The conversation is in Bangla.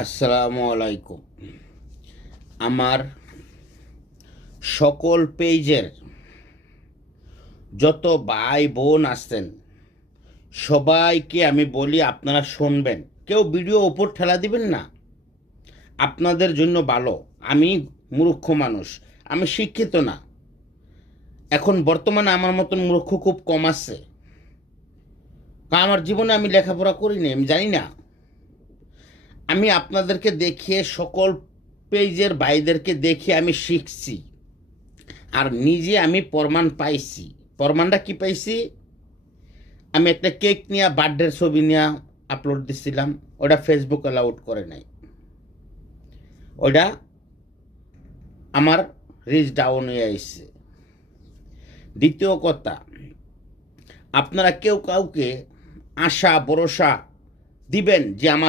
আসসালামু আলাইকুম। আমার সকল পেজের যত ভাই বোন আছেন সবাইকে আমি বলি, আপনারা শুনবেন, কেউ ভিডিও ওপর ঠেলা দিবেন না। আপনাদের জন্য ভালো। আমি মূর্খ মানুষ, আমি শিক্ষিত না। এখন বর্তমানে আমার মতন মূর্খ খুব কম আছে, কারণ আমার জীবনে আমি লেখাপড়া করিনি, আমি জানি না। আমি আপনাদেরকে দেখিয়ে, সকল পেজের ভাইদেরকে দেখিয়ে আমি শিখছি, আর নিজে আমি প্রমাণ পাইছি। প্রমাণটা কি পাইছি? আমি একটা কেক নিয়ে, বার্থডের ছবি নিয়ে আপলোড দিছিলাম, ওটা ফেসবুক অ্যালাউড করে নাই। ওটা আমার রিচ ডাউন হয়ে আসছে। দ্বিতীয় কথা, আপনারা কেউ কাউকে আশা ভরসা দিবেন যে আমাকে